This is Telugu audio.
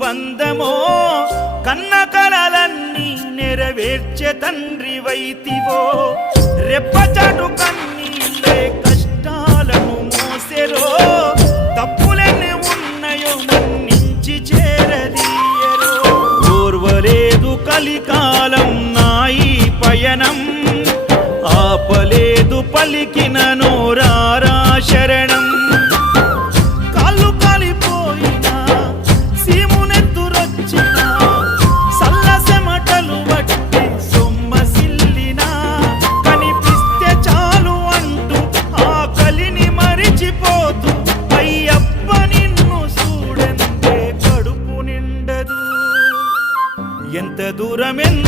బంధమో కన్న కలలన్నీ నెరవేర్చే తండ్రి వైతివో రెప్పచాటు కన్నీళ్ళే కష్టాలను మోసెరో తప్పులెన్ని ఉన్నాయో మన్నించి చేరదీయరో ఓర్వలేదు కలికాలం నాయి పయనం ఆపలేదు పలికిన నోరారా శరణం కాళ్ళు కాలిపోయినా సీమునెత్తురొచ్చినా సల్లసెమటలు బట్టి సొమ్మసిల్లినా కనిపిస్తే చాలు అంటూ ఆకలిని మరిచిపోతూ అయ్యప్ప నిన్ను చూడంతే కడుపు నిండదు ఎంత దూరమెంత